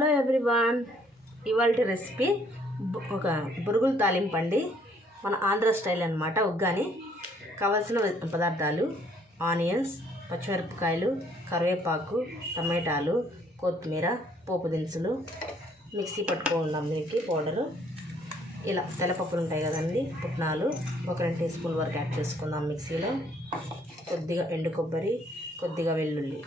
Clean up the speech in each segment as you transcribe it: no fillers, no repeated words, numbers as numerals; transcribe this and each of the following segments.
Hello everyone, ఇవాల్టి recipe ఒక బురుగుల తాలింపు అండి. మన ఆంధ్ర స్టైల్ అన్నమాట. ఉగ్గాని కావాల్సిన పదార్థాలు: ఆనియన్స్, పచ్చిమిరపకాయలు, కరివేపాకు, టమాటాలు, కొత్తిమీర, పోపు దినుసులు. మిక్సీ పట్టుకుందాం. దీనికి పౌడరు ఇలా తెల్లపప్పులు ఉంటాయి కదండి, పుట్నాలు ఒక 2 టీ స్పూన్ల వరకు యాడ్ చేసుకుందాం మిక్సీలో. కొద్దిగా ఎండు కొబ్బరి, కొద్దిగా వెల్లుల్లి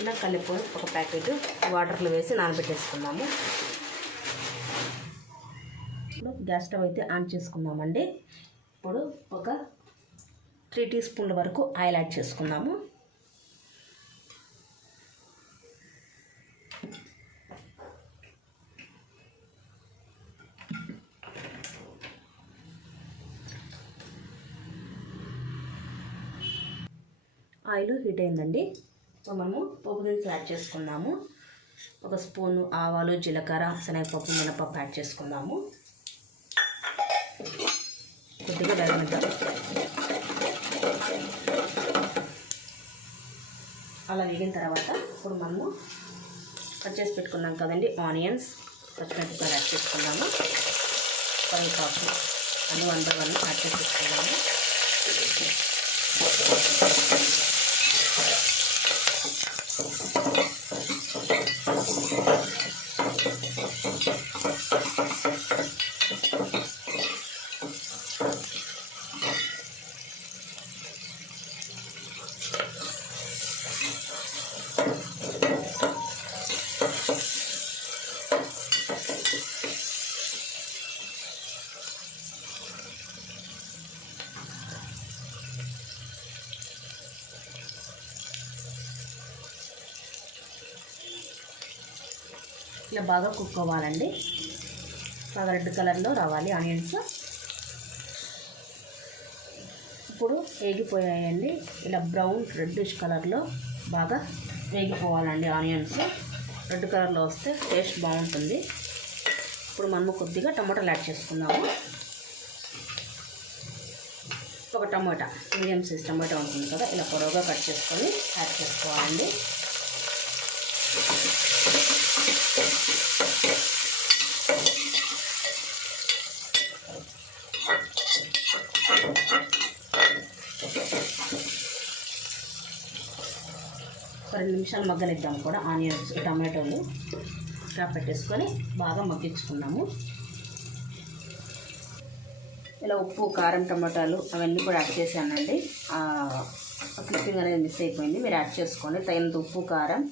ఇలా కలిపి ఒక ప్యాకెట్ వాటర్లో వేసి నానబెట్టేసుకుందాము. ఇప్పుడు గ్యాస్ స్టవ్ అయితే ఆన్ చేసుకుందామండి. ఇప్పుడు ఒక 3 టీ స్పూన్ల వరకు ఆయిల్ యాడ్ చేసుకుందాము. ఆయిల్ హీట్ అయిందండి. ఇప్పుడు మనము పోపు దినుసులు యాడ్ చేసుకుందాము. ఒక స్పూను ఆవాలు, జీలకర్ర, శనగపప్పు, మినపప్పు యాడ్ చేసుకుందాము. కొద్దిగా వేగనిద్దాం. అలా వేగిన తర్వాత ఇప్పుడు మనము కట్ చేసి పెట్టుకున్నాం కదండి ఆనియన్స్, పచ్చిమిరపకాయలు యాడ్ చేసుకుందాము. కరివేపాకు అన్ని 1 by 1 యాడ్ చేసుకుందాము. ఇలా బాగా కుక్ అవ్వాలండి. బాగా రెడ్ కలర్లో రావాలి ఆనియన్స్. ఇప్పుడు వేగిపోయాయండి. ఇలా బ్రౌన్ రెడ్డిష్ కలర్లో బాగా వేగిపోవాలండి ఆనియన్స్. రెడ్ కలర్లో వస్తే టేస్ట్ బాగుంటుంది. ఇప్పుడు మనము కొద్దిగా టమాటాలు యాడ్ చేసుకుందాము. ఒక టమాటా, మీడియం సైజ్ టమాటా ఉంటుంది కదా, ఇలా పొడవుగా కట్ చేసుకొని యాడ్ చేసుకోవాలండి. ఒక 2 నిమిషాలు మగ్గనిద్దాం కూడా ఆనియన్స్, టమాటోలు క్యాప్ పెట్టేసుకొని బాగా మగ్గించుకున్నాము. ఇలా ఉప్పు, కారం, టమాటాలు అవన్నీ కూడా యాడ్ చేశానండి. క్లిప్పింగ్ అనేది మిస్ అయిపోయింది, మీరు యాడ్ చేసుకోండి తగినంత ఉప్పు, కారం.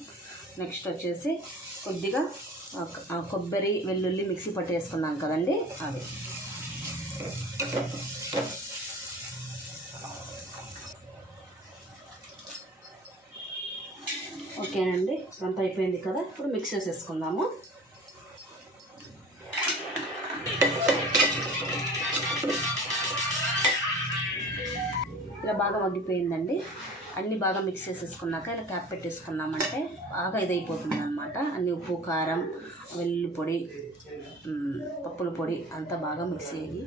నెక్స్ట్ వచ్చేసి కొద్దిగా కొబ్బరి, వెల్లుల్లి మిక్సీ పట్టేసుకున్నాం కదండి, అవి. ఓకేనండి, అంతా అయిపోయింది కదా. ఇప్పుడు మిక్స్ చేసేసుకుందాము. ఇలా బాగా మగ్గిపోయిందండి. అన్నీ బాగా మిక్స్ చేసేసుకున్నాక ఇలా క్యాప్ పెట్టేసుకున్నామంటే బాగా ఇదైపోతుంది అనమాట. అన్ని ఉప్పు, కారం, వెల్లుల్లి పొడి, పప్పుల పొడి అంతా బాగా మిక్స్ అయ్యి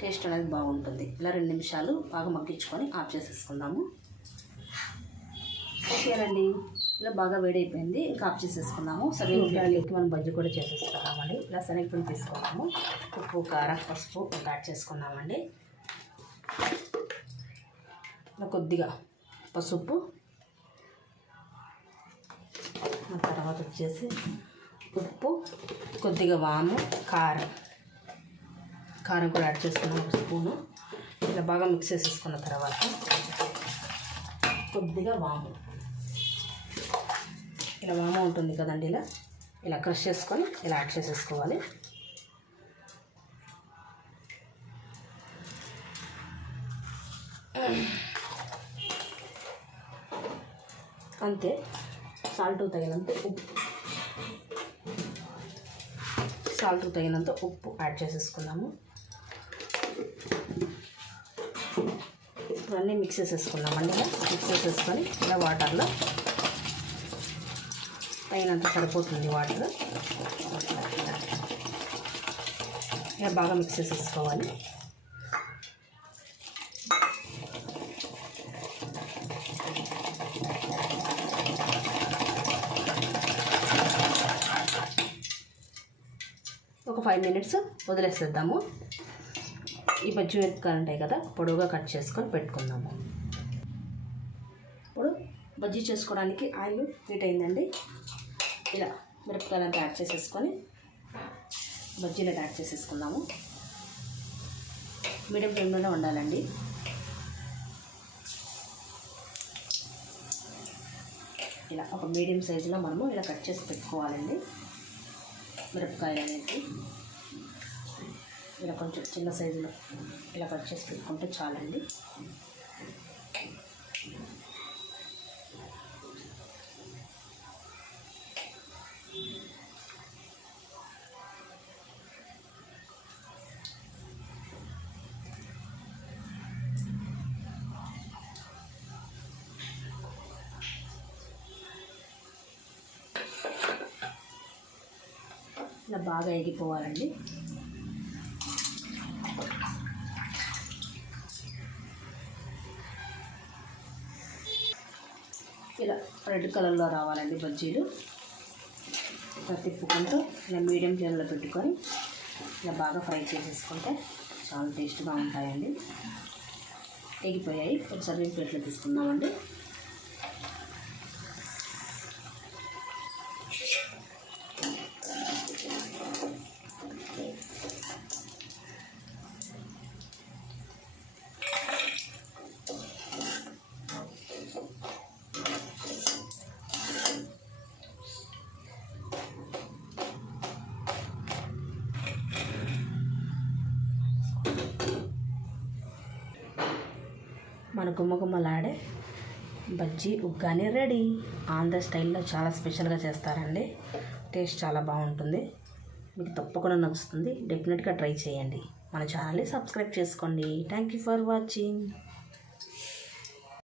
టేస్ట్ అనేది బాగుంటుంది. ఇలా 2 నిమిషాలు బాగా మగ్గించుకొని ఆఫ్ చేసేసుకుందాము. ఓకేనండి, ఇలా బాగా వేడైపోయింది. ఇంకా ఆఫ్ చేసేసుకున్నాము. శనగపిండికి మనం బజ్జీ కూడా చేసేసుకున్నామండి. ఇలా శనగపిండి తీసుకున్నాము. ఉప్పు, కారం, పసుపు యాడ్ చేసుకున్నామండి. ఇలా కొద్దిగా పసుపు, తర్వాత వచ్చేసి ఉప్పు, కొద్దిగా వాము, కారం కూడా యాడ్ చేసుకున్నాం 1 స్పూను. ఇలా బాగా మిక్స్ చేసేసుకున్న తర్వాత కొద్దిగా వాము, ఇలా వాము ఉంటుంది కదండి, ఇలా క్రష్ చేసుకొని ఇలా యాడ్ చేసేసుకోవాలి. అంతే. సాల్ట్ తగినంత ఉప్పు యాడ్ చేసేసుకున్నాము. ఇవన్నీ మిక్స్ చేసేసుకున్నామండి. ఇలా మిక్స్ చేసేసుకొని ఇలా వాటర్లో తగినంత సరిపోతుంది వాటర్. ఇలా బాగా మిక్స్ చేసేసుకోవాలి. 5 మినిట్స్ వదిలేసేద్దాము. ఈ పచ్చిమిరపకాయలు ఉంటాయి కదా, పొడవుగా కట్ చేసుకొని పెట్టుకుందాము. ఇప్పుడు బజ్జీ చేసుకోవడానికి ఆయిల్ హీట్ అయిందండి. ఇలా మిరపకాయలంతా యాడ్ చేసేసుకొని బజ్జీలకు యాడ్ చేసేసుకుందాము. మీడియం ఫ్లేమ్లోనే ఉండాలండి. ఇలా ఒక మీడియం సైజులో మనము ఇలా కట్ చేసి పెట్టుకోవాలండి. మిరపకాయలు అనేది ఇలా కొంచెం చిన్న సైజులో ఇలా కట్ చేసి పెట్టుకుంటే చాలండి. ఇలా బాగా ఎగిపోవాలండి. ఇలా రెడ్ కలర్లో రావాలండి బజ్జీలు. ఇలా తిప్పుకుంటూ ఇలా మీడియం ఫ్లేమ్లో పెట్టుకొని ఇలా బాగా ఫ్రై చేసేసుకుంటే చాలా టేస్ట్గా ఉంటాయండి. ఎగిపోయాయి. ఒక సర్వింగ్ ప్లేట్లో తీసుకుందామండి. మన గుమ్మగుమ్మలాడే బజ్జీ ఉగ్గాని రెడీ. ఆంధ్ర స్టైల్లో చాలా స్పెషల్గా చేస్తారండి. టేస్ట్ చాలా బాగుంటుంది. మీకు తప్పకుండా నచ్చుతుంది. డెఫినెట్గా ట్రై చేయండి. మన ఛానల్ని సబ్స్క్రైబ్ చేసుకోండి. Thank you for watching.